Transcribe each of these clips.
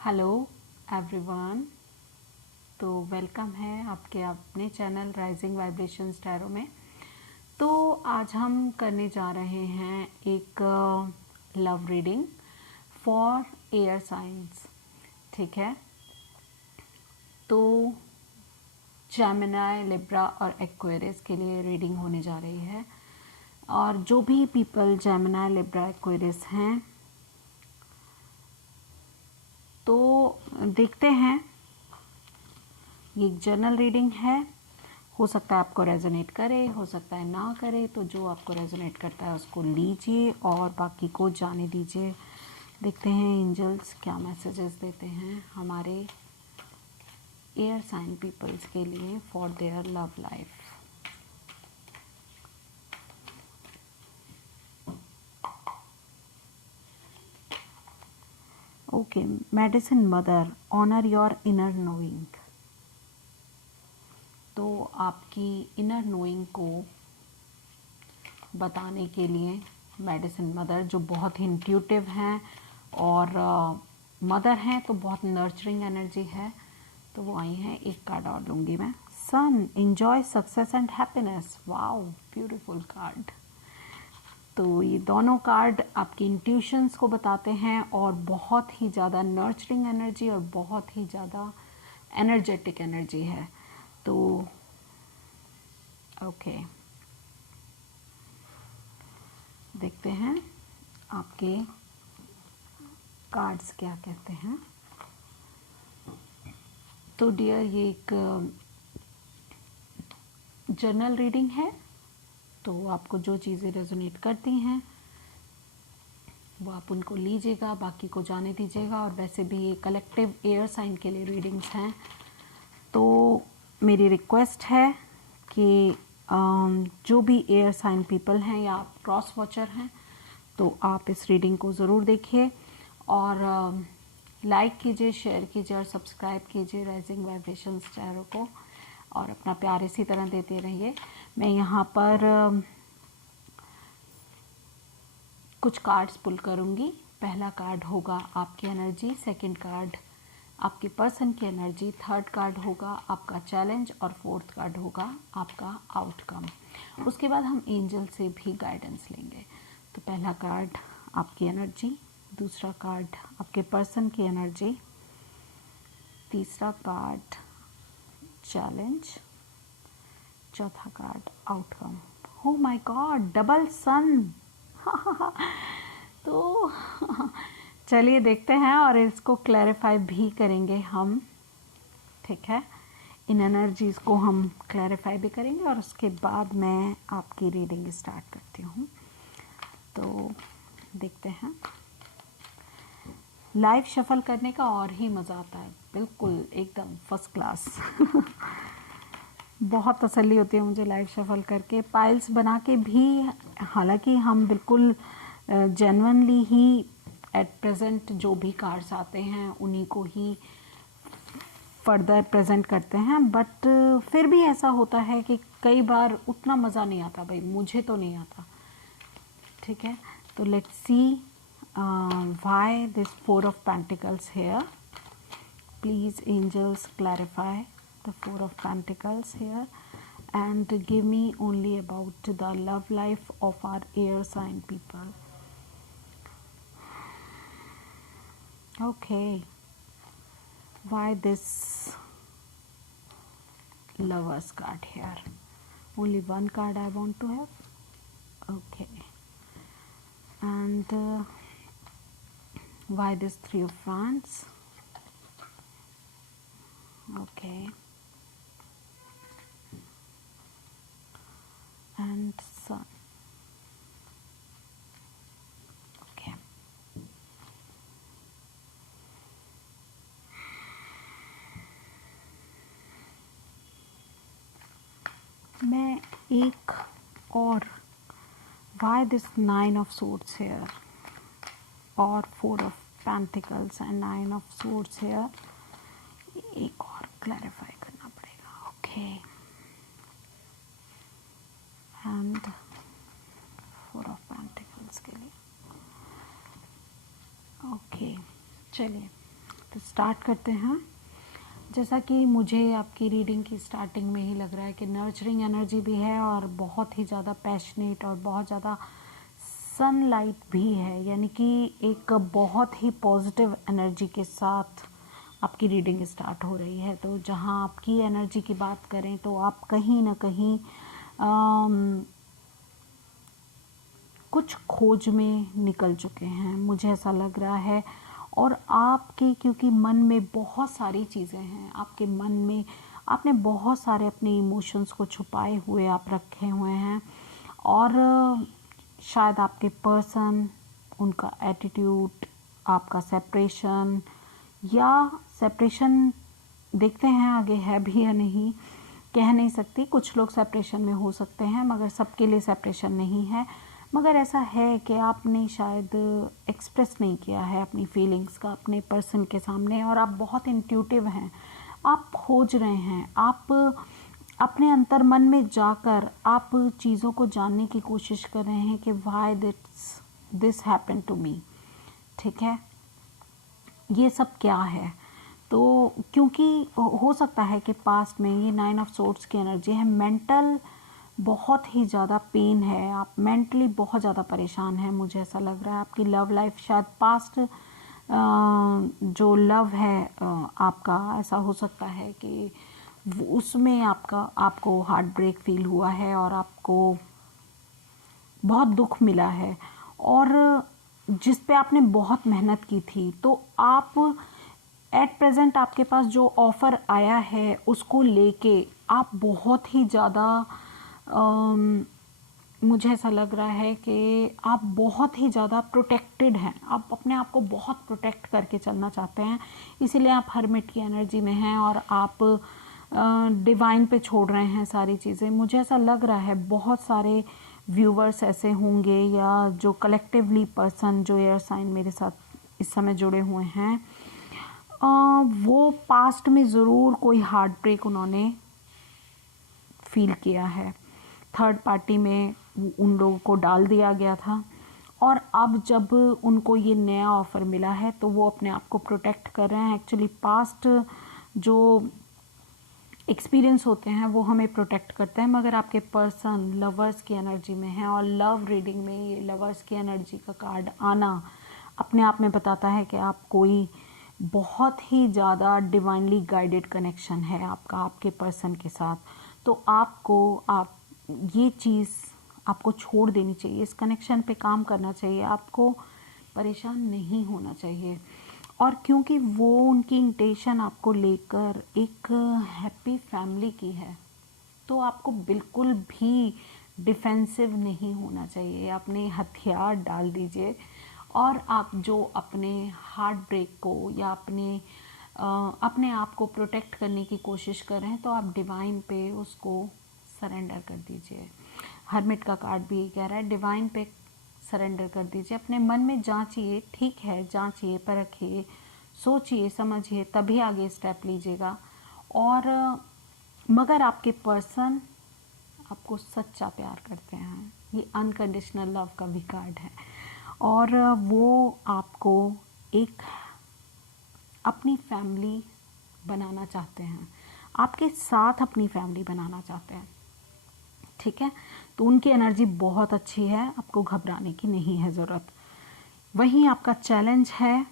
Hello everyone. तो welcome है आपके अपने चैनल राइजिंग वाइब्रेशंस टैरो में। तो आज हम करने जा रहे हैं एक love reading for air science. ठीक है, तो जेमिनी, लिब्रा और एक्वेरियस के लिए रीडिंग होने जा रही है। और जो भी पीपल जेमिनी, लिब्रा, एक्वेरियस हैं तो देखते हैं। ये एक जनरल रीडिंग है, हो सकता है आपको रेजोनेट करे, हो सकता है ना करे। तो जो आपको रेजोनेट करता है उसको लीजिए और बाकी को जाने दीजिए। देखते हैं एंजल्स क्या मैसेजेस देते हैं हमारे एयर साइन पीपल्स के लिए for their love life. Okay, medicine mother, honour your inner knowing. तो आपकी इनर नोइंग को बताने के लिए मेडिसिन मदर, जो बहुत ही इंट्यूटिव हैं और मदर हैं तो बहुत नर्चरिंग एनर्जी है, तो वो आई हैं। एक कार्ड और लूँगी मैं। Son, enjoy success and happiness. Wow, beautiful card. तो ये दोनों कार्ड आपकी इंट्यूशंस को बताते हैं और बहुत ही ज़्यादा नर्चरिंग एनर्जी और बहुत ही ज़्यादा एनर्जेटिक एनर्जी है। तो ओके, देखते हैं आपके कार्ड्स क्या कहते हैं। तो डियर, ये एक जर्नल रीडिंग है, तो आपको जो चीज़ें रेजोनेट करती हैं वो आप उनको लीजिएगा, बाकी को जाने दीजिएगा। और वैसे भी ये कलेक्टिव एयर साइन के लिए रीडिंग्स हैं। तो मेरी रिक्वेस्ट है कि जो भी एयर साइन पीपल हैं या आप क्रॉस वॉचर हैं तो आप इस रीडिंग को ज़रूर देखिए और लाइक कीजिए, शेयर कीजिए और सब्सक्राइब कीजिए राइजिंग वाइब्रेशंस टैरो को, और अपना प्यार इसी तरह देते रहिए। मैं यहाँ पर कुछ कार्ड्स पुल करूँगी। पहला कार्ड होगा आपकी एनर्जी, सेकंड कार्ड आपके पर्सन की एनर्जी, थर्ड कार्ड होगा आपका चैलेंज और फोर्थ कार्ड होगा आपका आउटकम। उसके बाद हम एंजल से भी गाइडेंस लेंगे। तो पहला कार्ड आपकी एनर्जी, दूसरा कार्ड आपके पर्सन की एनर्जी, तीसरा कार्ड चैलेंज, चौथा कार्ड आउटकम। हो माय गॉड, डबल सन। तो चलिए देखते हैं और इसको क्लैरिफाई भी करेंगे हम। ठीक है, इन एनर्जीज को हम क्लैरिफाई भी करेंगे और उसके बाद मैं आपकी रीडिंग स्टार्ट करती हूँ। तो देखते हैं। लाइव शफल करने का और ही मज़ा आता है, बिल्कुल एकदम फर्स्ट क्लास। बहुत तसल्ली होती है मुझे लाइव शफल करके, पाइल्स बना के भी। हालांकि हम बिल्कुल जेन्युइनली ही एट प्रेजेंट जो भी कार्ड्स आते हैं उन्हीं को ही फर्दर प्रेजेंट करते हैं, बट फिर भी ऐसा होता है कि कई बार उतना मज़ा नहीं आता। भाई मुझे तो नहीं आता। ठीक है, तो let's see why this four of pentacles here. Please angels clarify the four of pentacles here and give me only about the love life of our air sign people. Okay, why this lovers card here? Only one card I want to have. Okay, and why this three of wands? Okay, and sun. Okay, मैं एक और why this nine of swords here और four of pentacles and nine of swords here, एक और clarify करना पड़ेगा। Okay, and four of pentacles के लिए। ओके, चलिए तो स्टार्ट करते हैं। जैसा कि मुझे आपकी रीडिंग की स्टार्टिंग में ही लग रहा है कि नर्चरिंग एनर्जी भी है और बहुत ही ज़्यादा पैशनेट और बहुत ज़्यादा सनलाइट भी है, यानी कि एक बहुत ही पॉजिटिव एनर्जी के साथ आपकी रीडिंग स्टार्ट हो रही है। तो जहाँ आपकी एनर्जी की बात करें तो आप कहीं ना कहीं कुछ खोज में निकल चुके हैं, मुझे ऐसा लग रहा है। और आपके क्योंकि मन में बहुत सारी चीज़ें हैं, आपके मन में आपने बहुत सारे अपने इमोशंस को छुपाए हुए आप रखे हुए हैं, और शायद आपके पर्सन, उनका एटीट्यूड, आपका सेपरेशन या सेपरेशन देखते हैं आगे है भी या नहीं, कह नहीं सकती। कुछ लोग सेपरेशन में हो सकते हैं मगर सबके लिए सेपरेशन नहीं है। मगर ऐसा है कि आपने शायद एक्सप्रेस नहीं किया है अपनी फीलिंग्स का अपने पर्सन के सामने, और आप बहुत इंट्यूटिव हैं, आप खोज रहे हैं, आप अपने अंतर मन में जाकर आप चीज़ों को जानने की कोशिश कर रहे हैं कि why this happen to me. ठीक है, ये सब क्या है। तो क्योंकि हो सकता है कि पास्ट में ये 9 ऑफ सोर्ड्स की एनर्जी है, मेंटल बहुत ही ज़्यादा पेन है, आप मेंटली बहुत ज़्यादा परेशान हैं, मुझे ऐसा लग रहा है। आपकी लव लाइफ शायद पास्ट जो लव है आपका, ऐसा हो सकता है कि उसमें आपको हार्ट ब्रेक फील हुआ है और आपको बहुत दुख मिला है, और जिस पे आपने बहुत मेहनत की थी। तो आप एट प्रेजेंट आपके पास जो ऑफ़र आया है उसको लेके आप बहुत ही ज़्यादा मुझे ऐसा लग रहा है कि आप बहुत ही ज़्यादा प्रोटेक्टेड हैं, आप अपने आप को बहुत प्रोटेक्ट करके चलना चाहते हैं, इसीलिए आप हर्मिट की एनर्जी में हैं और आप डिवाइन पे छोड़ रहे हैं सारी चीज़ें। मुझे ऐसा लग रहा है बहुत सारे व्यूवर्स ऐसे होंगे या जो कलेक्टिवली पर्सन जो एयर साइन मेरे साथ इस समय जुड़े हुए हैं, वो पास्ट में ज़रूर कोई हार्ट ब्रेक उन्होंने फील किया है, थर्ड पार्टी में उन लोगों को डाल दिया गया था, और अब जब उनको ये नया ऑफ़र मिला है तो वो अपने आप को प्रोटेक्ट कर रहे हैं। एक्चुअली पास्ट जो एक्सपीरियंस होते हैं वो हमें प्रोटेक्ट करते हैं, मगर आपके पर्सन लवर्स की एनर्जी में है, और लव रीडिंग में ये लवर्स की एनर्जी का कार्ड आना अपने आप में बताता है कि आप कोई बहुत ही ज़्यादा डिवाइनली गाइडेड कनेक्शन है आपका आपके पर्सन के साथ। तो आप ये चीज़ आपको छोड़ देनी चाहिए, इस कनेक्शन पे काम करना चाहिए, आपको परेशान नहीं होना चाहिए। और क्योंकि वो उनकी इंटेंशन आपको लेकर एक हैप्पी फैमिली की है, तो आपको बिल्कुल भी डिफेंसिव नहीं होना चाहिए। अपने हथियार डाल दीजिए, और आप जो अपने हार्ट ब्रेक को या अपने आप को प्रोटेक्ट करने की कोशिश कर रहे हैं, तो आप डिवाइन पे उसको सरेंडर कर दीजिए। हर्मिट का कार्ड भी कह रहा है डिवाइन पे सरेंडर कर दीजिए, अपने मन में जांचिए, ठीक है, जांचिए, परखिए, सोचिए, समझिए, तभी आगे स्टेप लीजिएगा। और मगर आपके पर्सन आपको सच्चा प्यार करते हैं, ये अनकंडीशनल लव का भी कार्ड है, और वो आपको एक अपनी फैमिली बनाना चाहते हैं, आपके साथ अपनी फैमिली बनाना चाहते हैं। ठीक है, तो उनकी एनर्जी बहुत अच्छी है, आपको घबराने की नहीं है ज़रूरत। वहीं आपका चैलेंज है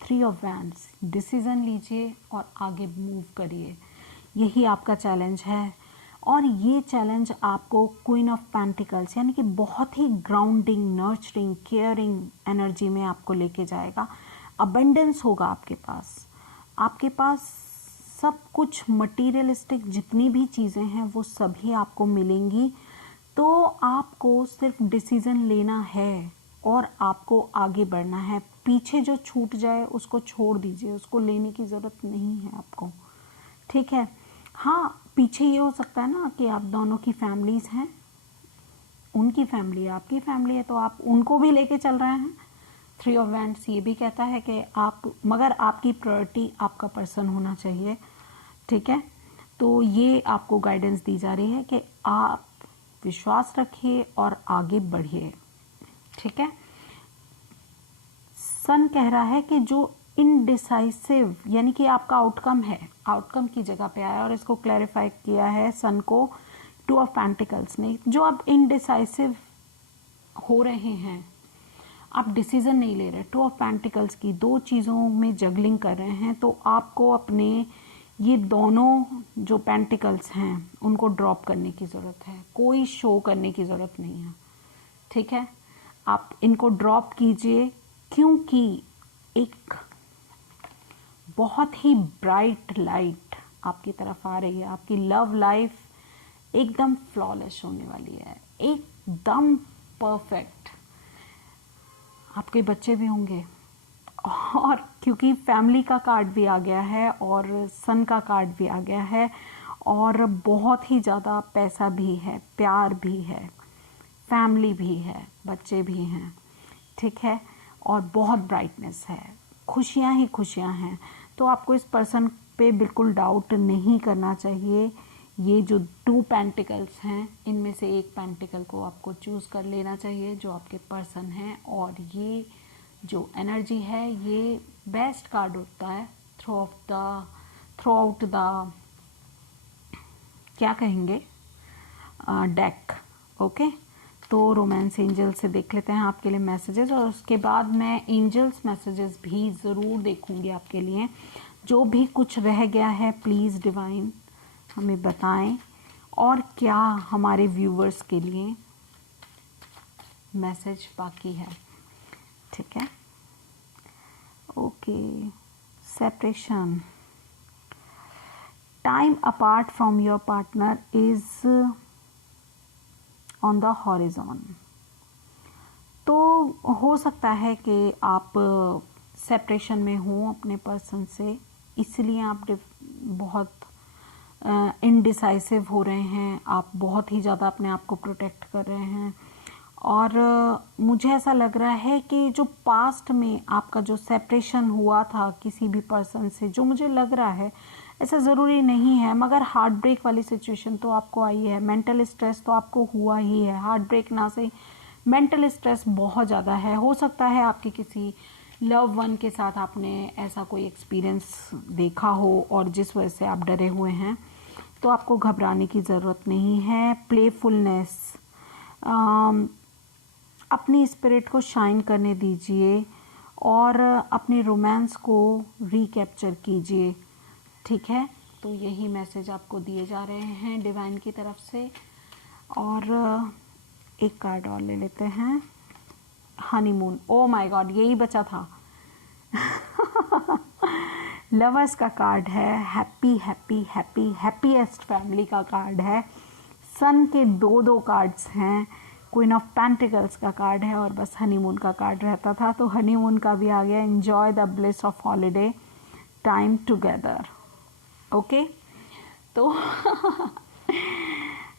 3 ऑफ वैंड्स, डिसीज़न लीजिए और आगे मूव करिए, यही आपका चैलेंज है। और ये चैलेंज आपको क्वीन ऑफ पेंटिकल्स यानी कि बहुत ही ग्राउंडिंग, नर्चरिंग, केयरिंग एनर्जी में आपको लेके जाएगा। अबंडेंस होगा आपके पास सब कुछ मटीरियलिस्टिक जितनी भी चीज़ें हैं वो सभी आपको मिलेंगी। तो आपको सिर्फ डिसीज़न लेना है और आपको आगे बढ़ना है। पीछे जो छूट जाए उसको छोड़ दीजिए, उसको लेने की ज़रूरत नहीं है आपको। ठीक है, हाँ, पीछे ये हो सकता है ना कि आप दोनों की फैमिलीज़ हैं, उनकी फैमिली है, आपकी फैमिली है, तो आप उनको भी लेके चल रहे हैं। 3 ऑफ वैंड्स ये भी कहता है कि मगर आपकी प्रायोरिटी आपका पर्सन होना चाहिए। ठीक है, तो ये आपको गाइडेंस दी जा रही है कि आप विश्वास रखिए और आगे बढ़िए। ठीक है, सन कह रहा है कि जो इनडिसाइसिव यानी कि आपका आउटकम है, आउटकम की जगह पे आया और इसको क्लैरिफाई किया है सन को टू ऑफ पेंटिकल्स ने। जो आप इनडिसाइसिव हो रहे हैं, आप डिसीजन नहीं ले रहे, टू ऑफ पेंटिकल्स की दो चीज़ों में जगलिंग कर रहे हैं, तो आपको अपने ये दोनों जो पेंटिकल्स हैं उनको ड्रॉप करने की ज़रूरत है, कोई शो करने की ज़रूरत नहीं है। ठीक है, आप इनको ड्रॉप कीजिए, क्योंकि एक बहुत ही ब्राइट लाइट आपकी तरफ आ रही है। आपकी लव लाइफ एकदम फ्लॉलेस होने वाली है, एकदम परफेक्ट। आपके बच्चे भी होंगे, और क्योंकि फैमिली का कार्ड भी आ गया है और सन का कार्ड भी आ गया है, और बहुत ही ज़्यादा पैसा भी है, प्यार भी है, फैमिली भी है, बच्चे भी हैं। ठीक है, और बहुत ब्राइटनेस है, खुशियाँ ही खुशियाँ हैं। तो आपको इस पर्सन पे बिल्कुल डाउट नहीं करना चाहिए। ये जो टू पेंटिकल्स हैं, इनमें से एक पेंटिकल को आपको चूज़ कर लेना चाहिए जो आपके पर्सन हैं। और ये जो एनर्जी है, ये बेस्ट कार्ड होता है थ्रू आउट द क्या कहेंगे डेक। ओके, तो रोमांस एंजल से देख लेते हैं आपके लिए मैसेजेस, और उसके बाद मैं एंजल्स मैसेजेस भी ज़रूर देखूंगी आपके लिए। जो भी कुछ रह गया है प्लीज़ डिवाइन हमें बताएं, और क्या हमारे व्यूवर्स के लिए मैसेज बाकी है। ठीक है, okay. Separation, time apart from your partner is on the horizon. तो हो सकता है कि आप सेपरेशन में हों अपने पर्सन से, इसलिए आप बहुत इनडिसाइसिव हो रहे हैं, आप बहुत ही ज़्यादा अपने आप को प्रोटेक्ट कर रहे हैं। और मुझे ऐसा लग रहा है कि जो पास्ट में आपका जो सेपरेशन हुआ था किसी भी पर्सन से, जो मुझे लग रहा है, ऐसा ज़रूरी नहीं है, मगर हार्ट ब्रेक वाली सिचुएशन तो आपको आई है, मेंटल स्ट्रेस तो आपको हुआ ही है। हार्ट ब्रेक ना से मेंटल स्ट्रेस बहुत ज़्यादा है। हो सकता है आपके किसी लव वन के साथ आपने ऐसा कोई एक्सपीरियंस देखा हो और जिस वजह से आप डरे हुए हैं, तो आपको घबराने की ज़रूरत नहीं है। प्लेफुलनेस, अपनी स्पिरिट को शाइन करने दीजिए और अपने रोमांस को रिकैप्चर कीजिए। ठीक है, तो यही मैसेज आपको दिए जा रहे हैं डिवाइन की तरफ से। और एक कार्ड और ले लेते हैं, हनीमून। ओ माय गॉड, यही बचा था। लवर्स का कार्ड है, happy happy happy happiest family का कार्ड है। सन के दो कार्ड्स हैं, क्वीन ऑफ पेंटिकल्स का कार्ड है, और बस हनीमून का कार्ड रहता था, तो हनीमून का भी आ गया। Enjoy the bliss of holiday time together. Okay, तो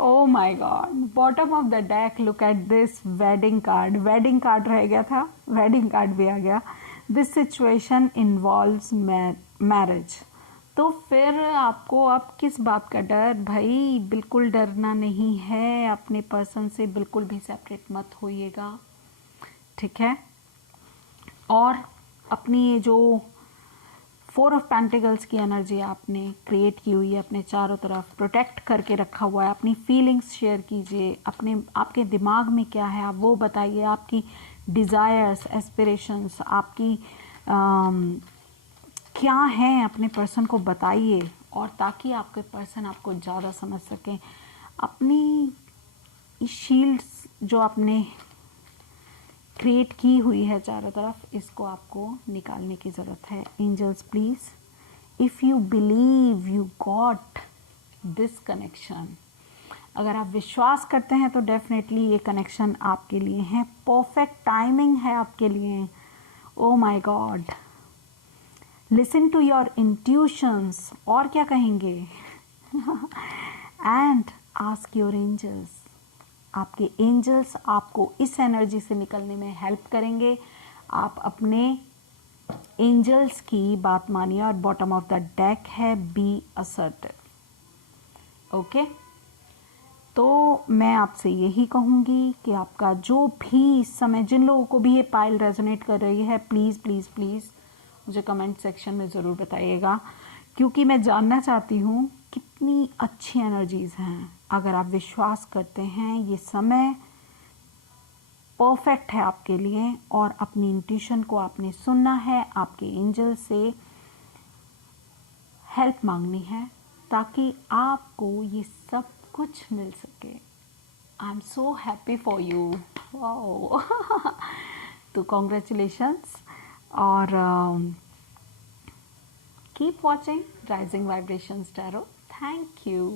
oh my god, bottom of the deck, look at this wedding card. Wedding card रह गया था, वेडिंग कार्ड भी आ गया। This situation involves marriage. तो फिर आपको अब किस बात का डर? भाई बिल्कुल डरना नहीं है, अपने पर्सन से बिल्कुल भी सेपरेट मत होइएगा। ठीक है, और अपनी ये जो 4 ऑफ पेंटिकल्स की एनर्जी आपने क्रिएट की हुई है, अपने चारों तरफ प्रोटेक्ट करके रखा हुआ है। अपनी फीलिंग्स शेयर कीजिए, आपके दिमाग में क्या है आप वो बताइए, आपकी डिज़ायर्स, एस्पिरेशंस, आपकी क्या हैं, अपने पर्सन को बताइए, और ताकि आपके पर्सन आपको ज़्यादा समझ सकें। अपनी शील्ड्स जो आपने क्रिएट की हुई है चारों तरफ, इसको आपको निकालने की ज़रूरत है। Angels please, if you believe you got this connection, अगर आप विश्वास करते हैं तो डेफिनेटली ये कनेक्शन आपके लिए है, परफेक्ट टाइमिंग है आपके लिए। Oh my god, listen to your intuitions, और क्या कहेंगे, एंड आस्क योर एंजल्स। आपके एंजल्स आपको इस एनर्जी से निकलने में हेल्प करेंगे। आप अपने एंजल्स की बात मानिए, और बॉटम ऑफ द डेक है बी असर्टिव। ओके, तो मैं आपसे यही कहूँगी कि आपका जो भी इस समय, जिन लोगों को भी ये पायल रेजोनेट कर रही है, प्लीज़ प्लीज़ प्लीज़ मुझे कमेंट सेक्शन में ज़रूर बताइएगा, क्योंकि मैं जानना चाहती हूँ कितनी अच्छी एनर्जीज़ हैं। अगर आप विश्वास करते हैं ये समय परफेक्ट है आपके लिए और अपनी इंट्यूशन को आपने सुनना है, आपके एंजल से हेल्प मांगनी है ताकि आपको ये सब कुछ मिल सके। I am so happy for you. Wow तो कॉन्ग्रेचुलेशंस और keep watching rising vibrations tarot. Thank you.